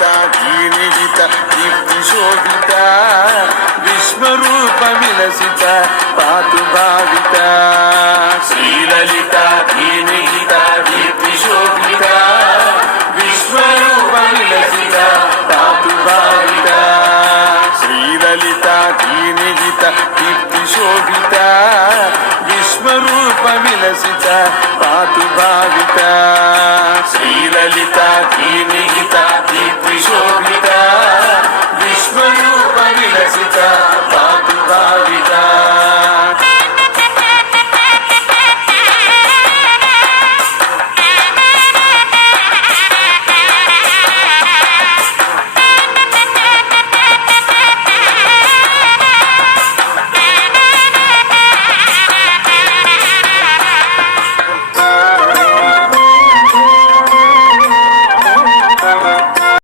ధీనిహిత కీర్తిశోభిత విశ్వరూప విలసిత పాతు భావిత Sri Lalitha ధీనిహిత కీర్తిశోభిత విశ్వరూప విలసిత పాతు భావిత Sri Lalitha ధీనిహిత కీర్తిశోభిత విశ్వరూప విలసిత పాతు భావిత Sri Lalitha ధీని